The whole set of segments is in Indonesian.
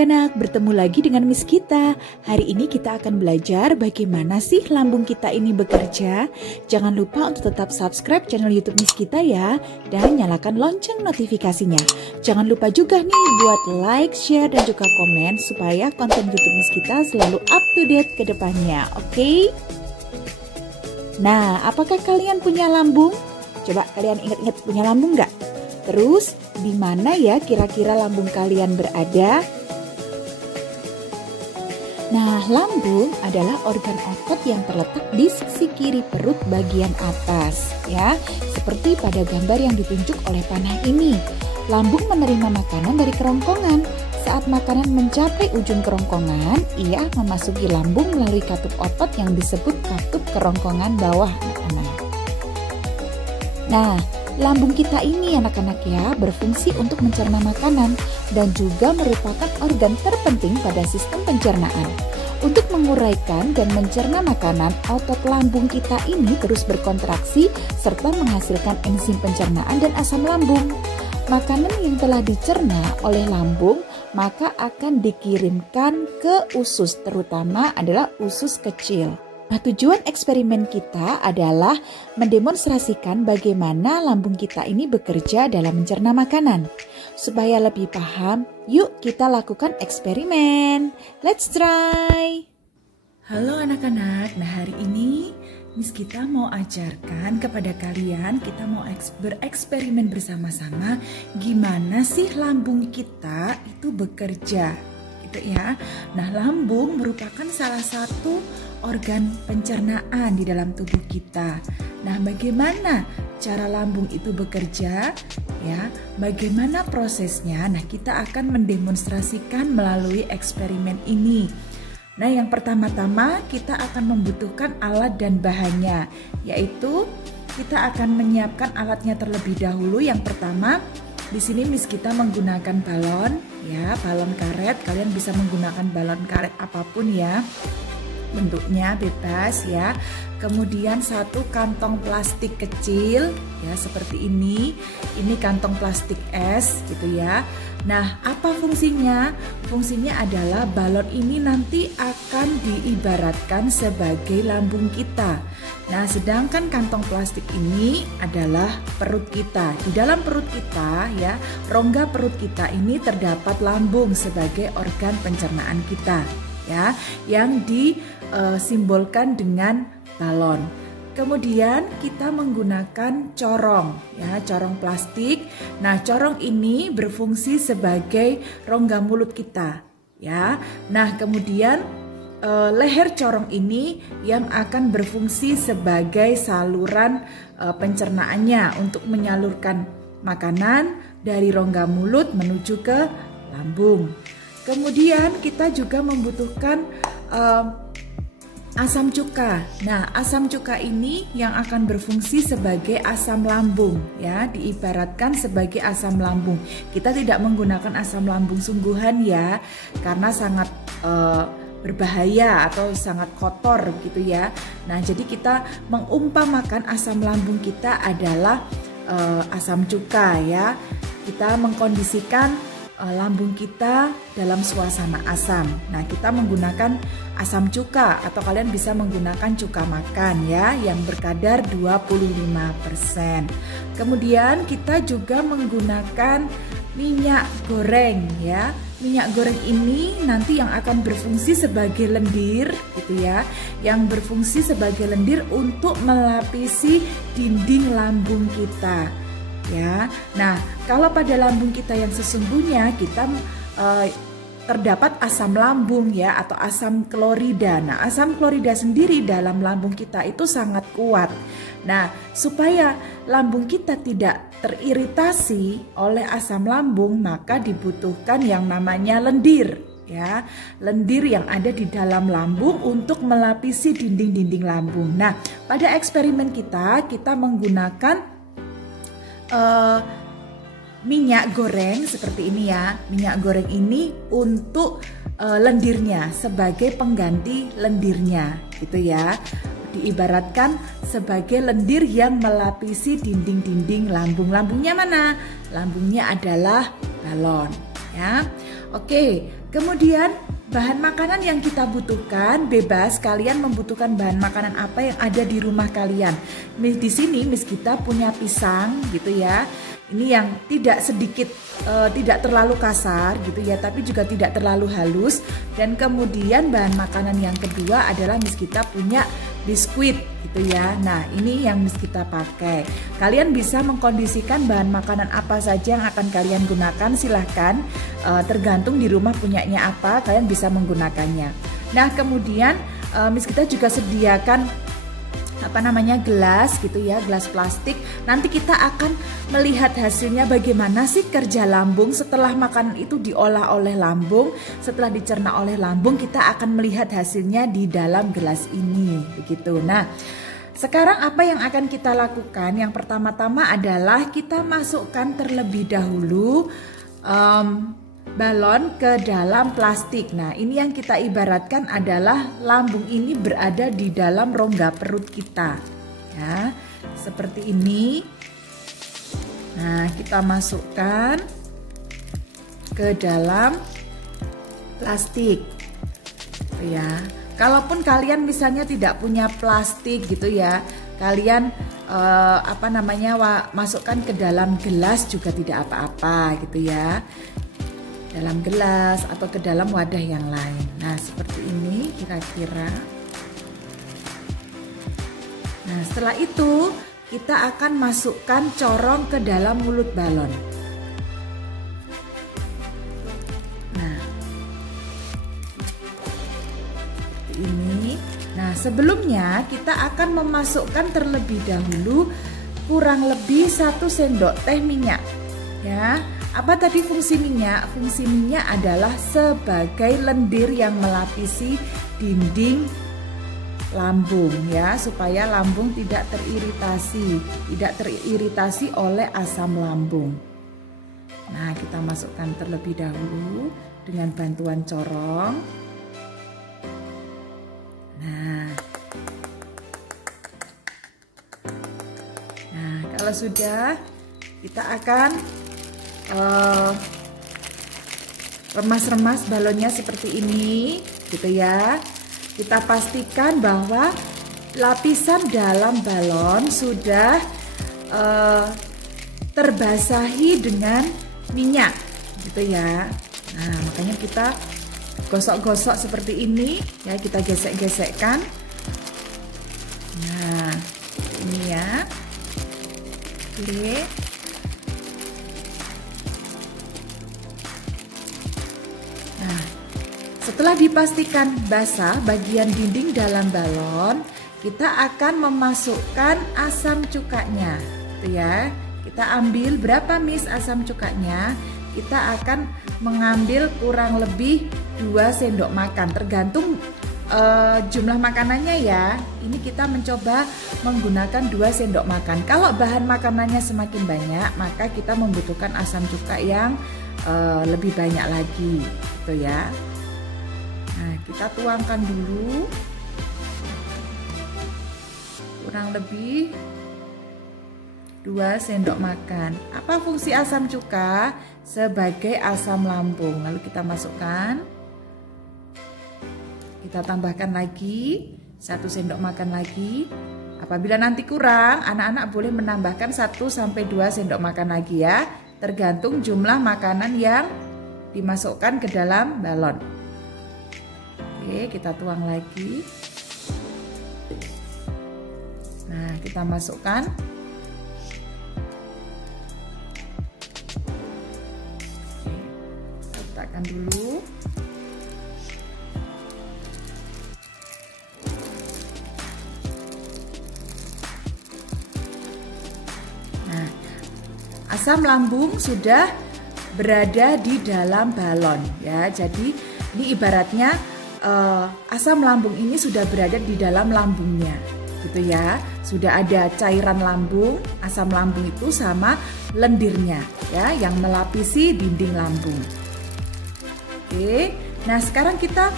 anak-anak, bertemu lagi dengan Miss kita. Hari ini kita akan belajar bagaimana sih lambung kita ini bekerja. Jangan lupa untuk tetap subscribe channel YouTube Miss kita ya, dan nyalakan lonceng notifikasinya. Jangan lupa juga nih buat like, share, dan juga komen supaya konten YouTube Miss kita selalu up to date ke depannya, oke? Nah, apakah kalian punya lambung? Coba kalian ingat-ingat punya lambung nggak? Terus, di mana ya kira-kira lambung kalian berada? Nah, lambung adalah organ otot yang terletak di sisi kiri perut bagian atas, ya. Seperti pada gambar yang ditunjuk oleh panah ini. Lambung menerima makanan dari kerongkongan. Saat makanan mencapai ujung kerongkongan, ia memasuki lambung melalui katup otot yang disebut katup kerongkongan bawah, anak-anak. Nah, lambung kita ini anak-anak ya berfungsi untuk mencerna makanan dan juga merupakan organ terpenting pada sistem pencernaan. Untuk menguraikan dan mencerna makanan, otot lambung kita ini terus berkontraksi serta menghasilkan enzim pencernaan dan asam lambung. Makanan yang telah dicerna oleh lambung maka akan dikirimkan ke usus, terutama adalah usus kecil. Nah, tujuan eksperimen kita adalah mendemonstrasikan bagaimana lambung kita ini bekerja dalam mencerna makanan. Supaya lebih paham, yuk kita lakukan eksperimen. Let's try! Halo anak-anak, nah hari ini Miss kita mau ajarkan kepada kalian, kita mau bereksperimen bersama-sama gimana sih lambung kita itu bekerja. Ya. Nah, lambung merupakan salah satu organ pencernaan di dalam tubuh kita. Nah, bagaimana cara lambung itu bekerja? Ya, bagaimana prosesnya? Nah, kita akan mendemonstrasikan melalui eksperimen ini. Nah, yang pertama-tama kita akan membutuhkan alat dan bahannya, yaitu kita akan menyiapkan alatnya terlebih dahulu. Yang pertama, di sini Miss kita menggunakan balon, ya, balon karet. Kalian bisa menggunakan balon karet apapun ya, bentuknya bebas ya. Kemudian satu kantong plastik kecil, ya seperti ini. Ini kantong plastik es, gitu ya. Nah, apa fungsinya? Fungsinya adalah balon ini nanti akan diibaratkan sebagai lambung kita. Nah, sedangkan kantong plastik ini adalah perut kita. Di dalam perut kita ya, rongga perut kita ini terdapat lambung sebagai organ pencernaan kita ya, yang disimbolkan dengan balon. Kemudian kita menggunakan corong ya, corong plastik. Nah, corong ini berfungsi sebagai rongga mulut kita ya. Nah, kemudian leher corong ini yang akan berfungsi sebagai saluran pencernaannya untuk menyalurkan makanan dari rongga mulut menuju ke lambung. Kemudian kita juga membutuhkan asam cuka. Nah, asam cuka ini yang akan berfungsi sebagai asam lambung ya, diibaratkan sebagai asam lambung. Kita tidak menggunakan asam lambung sungguhan ya, karena sangat berbahaya atau sangat kotor gitu ya. Nah, jadi kita mengumpamakan asam lambung kita adalah asam cuka ya. Kita mengkondisikan lambung kita dalam suasana asam. Nah, kita menggunakan asam cuka atau kalian bisa menggunakan cuka makan ya yang berkadar 25%. Kemudian kita juga menggunakan minyak goreng ya. Minyak goreng ini nanti yang akan berfungsi sebagai lendir gitu ya, yang berfungsi sebagai lendir untuk melapisi dinding lambung kita. Ya, nah kalau pada lambung kita yang sesungguhnya kita terdapat asam lambung ya atau asam klorida. Nah, asam klorida sendiri dalam lambung kita itu sangat kuat. Nah, supaya lambung kita tidak teriritasi oleh asam lambung, maka dibutuhkan yang namanya lendir ya, lendir yang ada di dalam lambung untuk melapisi dinding-dinding lambung. Nah, pada eksperimen kita menggunakan minyak goreng seperti ini ya. Minyak goreng ini untuk lendirnya, sebagai pengganti lendirnya gitu ya. Diibaratkan sebagai lendir yang melapisi dinding-dinding lambung. Lambungnya mana? Lambungnya adalah balon ya. Oke, kemudian bahan makanan yang kita butuhkan bebas, kalian membutuhkan bahan makanan apa yang ada di rumah kalian. Di sini Miss Gita punya pisang gitu ya. Ini yang tidak sedikit, tidak terlalu kasar gitu ya, tapi juga tidak terlalu halus. Dan kemudian bahan makanan yang kedua adalah Miss Gita punya biskuit gitu ya. Nah, ini yang Miss Gita pakai. Kalian bisa mengkondisikan bahan makanan apa saja yang akan kalian gunakan, silahkan. Tergantung di rumah punyanya apa, kalian bisa menggunakannya. Nah, kemudian Miss Gita juga sediakan gelas gitu ya, gelas plastik. Nanti kita akan melihat hasilnya bagaimana sih kerja lambung setelah makanan itu diolah oleh lambung, setelah dicerna oleh lambung, kita akan melihat hasilnya di dalam gelas ini begitu. Nah, sekarang apa yang akan kita lakukan? Yang pertama-tama adalah kita masukkan terlebih dahulu balon ke dalam plastik. Nah, ini yang kita ibaratkan adalah lambung ini berada di dalam rongga perut kita. Ya, seperti ini. Nah, kita masukkan ke dalam plastik. Ya. Kalaupun kalian misalnya tidak punya plastik gitu ya, kalian masukkan ke dalam gelas juga tidak apa-apa gitu ya. Dalam gelas atau ke dalam wadah yang lain. Nah, seperti ini kira-kira. Nah, setelah itu kita akan masukkan corong ke dalam mulut balon. Nah, seperti ini. Nah, sebelumnya kita akan memasukkan terlebih dahulu kurang lebih 1 sendok teh minyak. Ya. Apa tadi fungsi minyak? Fungsi minyak adalah sebagai lendir yang melapisi dinding lambung ya, supaya lambung tidak teriritasi oleh asam lambung. Nah, kita masukkan terlebih dahulu dengan bantuan corong. Nah, kalau sudah, kita akan remas-remas balonnya seperti ini gitu ya. Kita pastikan bahwa lapisan dalam balon sudah terbasahi dengan minyak gitu ya. Nah, makanya kita gosok-gosok seperti ini ya, kita gesek-gesekkan. Nah, ini ya. Oke. Setelah dipastikan basah bagian dinding dalam balon, kita akan memasukkan asam cukanya, gitu ya. Kita ambil berapa Miss asam cukanya? Kita akan mengambil kurang lebih 2 sendok makan, tergantung jumlah makanannya ya. Ini kita mencoba menggunakan 2 sendok makan. Kalau bahan makanannya semakin banyak, maka kita membutuhkan asam cuka yang lebih banyak lagi, gitu ya. Nah, kita tuangkan dulu kurang lebih 2 sendok makan. Apa fungsi asam cuka? Sebagai asam lambung. Lalu kita masukkan. Kita tambahkan lagi 1 sendok makan lagi. Apabila nanti kurang, anak-anak boleh menambahkan 1-2 sendok makan lagi ya. Tergantung jumlah makanan yang dimasukkan ke dalam balon. Oke, kita tuang lagi. Nah, kita masukkan. Oke, kita letakkan dulu. Nah, asam lambung sudah berada di dalam balon ya. Jadi ini ibaratnya asam lambung ini sudah berada di dalam lambungnya gitu ya. Sudah ada cairan lambung, asam lambung itu sama lendirnya ya, yang melapisi dinding lambung. Oke, nah sekarang kita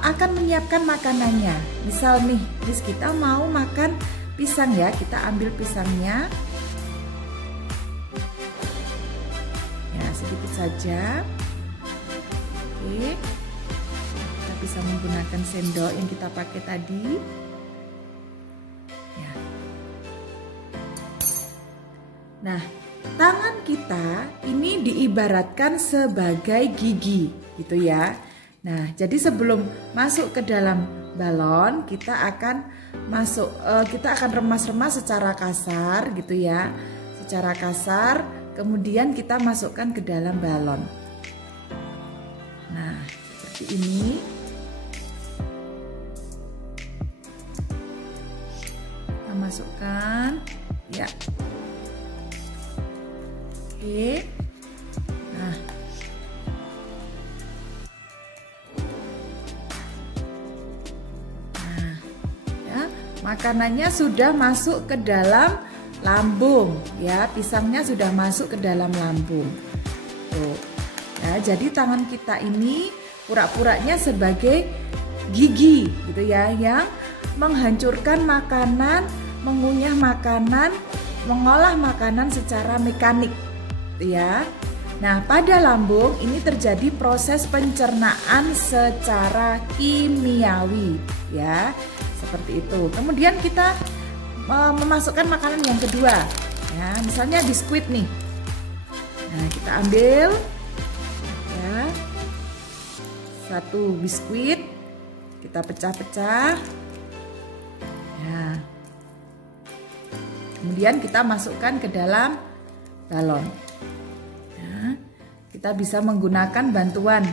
akan menyiapkan makanannya. Misal nih, Miss kita mau makan pisang ya, kita ambil pisangnya ya, sedikit saja. Oke. Kita bisa menggunakan sendok yang kita pakai tadi. Ya. Nah, tangan kita ini diibaratkan sebagai gigi, gitu ya. Nah, jadi sebelum masuk ke dalam balon, kita akan remas-remas secara kasar, gitu ya. Secara kasar, kemudian kita masukkan ke dalam balon. Nah, seperti ini. Kita masukkan, ya. Oke. Nah, ya, makanannya sudah masuk ke dalam lambung, ya, pisangnya sudah masuk ke dalam lambung. Tuh. Ya, jadi tangan kita ini pura-puranya sebagai gigi, gitu ya, yang menghancurkan makanan, mengunyah makanan, mengolah makanan secara mekanik. Ya. Nah, pada lambung ini terjadi proses pencernaan secara kimiawi, ya. Seperti itu. Kemudian kita memasukkan makanan yang kedua. Ya, misalnya biskuit nih. Nah, kita ambil ya. Satu biskuit kita pecah-pecah. Ya. Kemudian kita masukkan ke dalam balon. Kita bisa menggunakan bantuan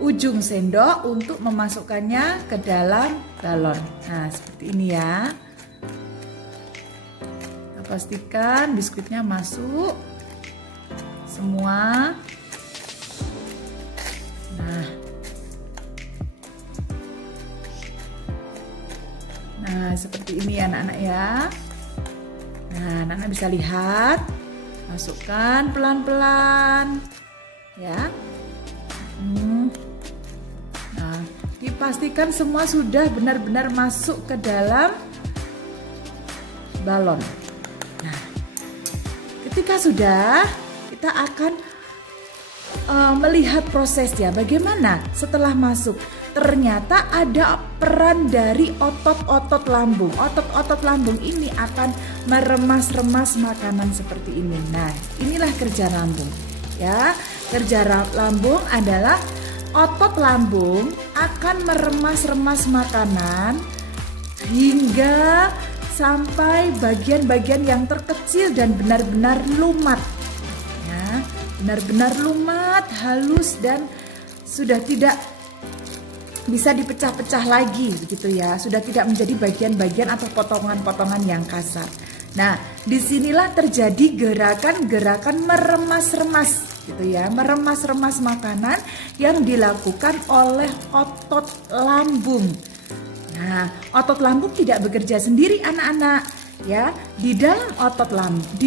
ujung sendok untuk memasukkannya ke dalam balon. Nah, seperti ini ya. Kita pastikan biskuitnya masuk semua. Nah, seperti ini ya anak-anak ya. Nah, anak-anak bisa lihat. Masukkan pelan-pelan. Ya. Nah, dipastikan semua sudah benar-benar masuk ke dalam balon. Nah, ketika sudah, kita akan melihat prosesnya bagaimana setelah masuk. Ternyata ada peran dari otot-otot lambung. Otot-otot lambung ini akan meremas-remas makanan seperti ini. Nah, inilah kerja lambung. Ya, kerja lambung adalah otot lambung akan meremas-remas makanan hingga sampai bagian-bagian yang terkecil dan benar-benar lumat. Ya, benar-benar lumat, halus dan sudah tidak bisa dipecah-pecah lagi begitu ya. Sudah tidak menjadi bagian-bagian atau potongan-potongan yang kasar. Nah, disinilah terjadi gerakan-gerakan meremas-remas gitu ya, meremas-remas makanan yang dilakukan oleh otot lambung. Nah, otot lambung tidak bekerja sendiri anak-anak ya. Di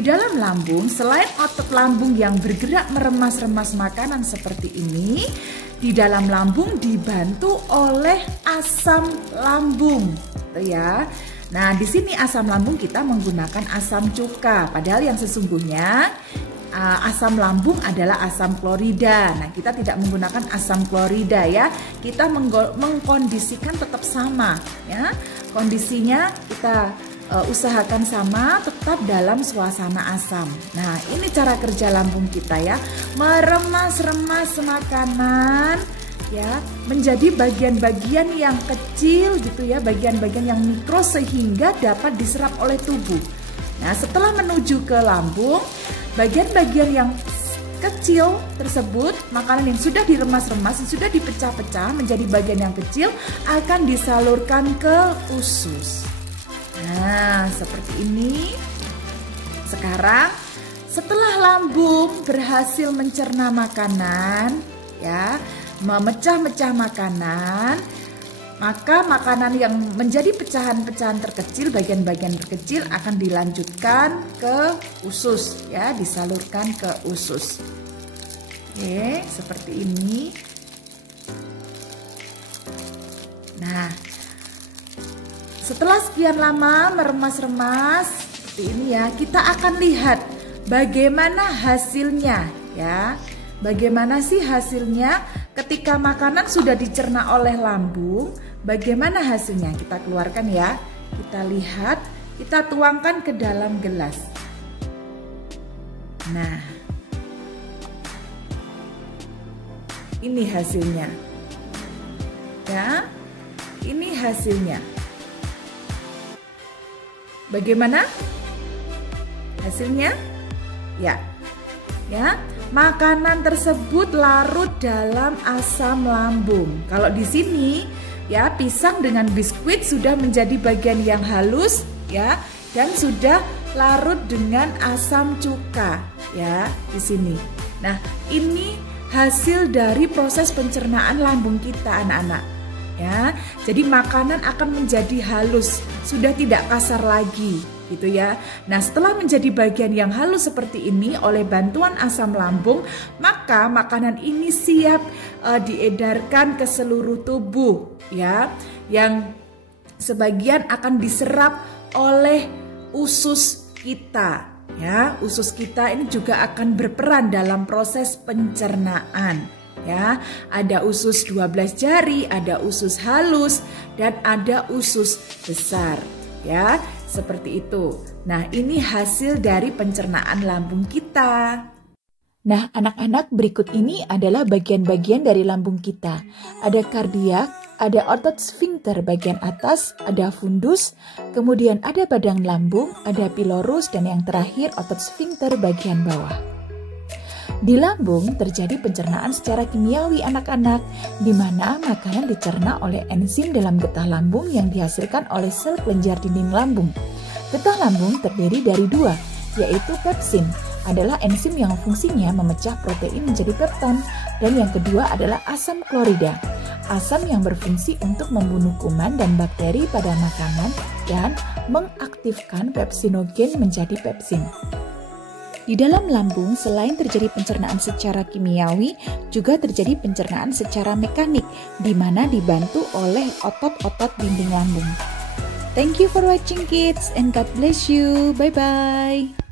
dalam lambung selain otot lambung yang bergerak meremas-remas makanan seperti ini, di dalam lambung dibantu oleh asam lambung gitu ya. Nah, di sini asam lambung kita menggunakan asam cuka, padahal yang sesungguhnya asam lambung adalah asam klorida. Nah, kita tidak menggunakan asam klorida ya. Kita mengkondisikan tetap sama ya. Kondisinya kita usahakan sama, tetap dalam suasana asam. Nah, ini cara kerja lambung kita ya. Meremas-remas makanan ya menjadi bagian-bagian yang kecil gitu ya, bagian-bagian yang mikro sehingga dapat diserap oleh tubuh. Nah, setelah menuju ke lambung, bagian-bagian yang kecil tersebut, makanan yang sudah diremas-remas, yang sudah dipecah-pecah menjadi bagian yang kecil akan disalurkan ke usus. Nah, seperti ini. Sekarang setelah lambung berhasil mencerna makanan ya, memecah-mecah makanan, maka makanan yang menjadi pecahan-pecahan terkecil, bagian-bagian terkecil akan dilanjutkan ke usus ya, disalurkan ke usus. Oke, seperti ini. Nah, setelah sekian lama meremas-remas seperti ini ya, kita akan lihat bagaimana hasilnya ya. Bagaimana sih hasilnya ketika makanan sudah dicerna oleh lambung, bagaimana hasilnya? Kita keluarkan ya. Kita lihat, kita tuangkan ke dalam gelas. Nah, ini hasilnya. Ya, ini hasilnya. Bagaimana hasilnya? Ya, makanan tersebut larut dalam asam lambung. Kalau di sini ya, pisang dengan biskuit sudah menjadi bagian yang halus ya, dan sudah larut dengan asam cuka ya di sini. Nah, ini hasil dari proses pencernaan lambung kita, anak-anak. Ya, jadi makanan akan menjadi halus, sudah tidak kasar lagi, gitu ya. Nah, setelah menjadi bagian yang halus seperti ini oleh bantuan asam lambung, maka makanan ini siap diedarkan ke seluruh tubuh, ya. Yang sebagian akan diserap oleh usus kita, ya. Usus kita ini juga akan berperan dalam proses pencernaan. Ya, ada usus 12 jari, ada usus halus, dan ada usus besar. Ya, seperti itu. Nah, ini hasil dari pencernaan lambung kita. Nah, anak-anak, berikut ini adalah bagian-bagian dari lambung kita. Ada kardiak, ada otot sfinkter bagian atas, ada fundus, kemudian ada badan lambung, ada pilorus, dan yang terakhir otot sfinkter bagian bawah. Di lambung terjadi pencernaan secara kimiawi, anak-anak, di mana makanan dicerna oleh enzim dalam getah lambung yang dihasilkan oleh sel kelenjar dinding lambung. Getah lambung terdiri dari dua, yaitu pepsin, adalah enzim yang fungsinya memecah protein menjadi pepton, dan yang kedua adalah asam klorida, asam yang berfungsi untuk membunuh kuman dan bakteri pada makanan dan mengaktifkan pepsinogen menjadi pepsin. Di dalam lambung, selain terjadi pencernaan secara kimiawi, juga terjadi pencernaan secara mekanik, di mana dibantu oleh otot-otot dinding lambung. Thank you for watching, kids, and God bless you. Bye-bye.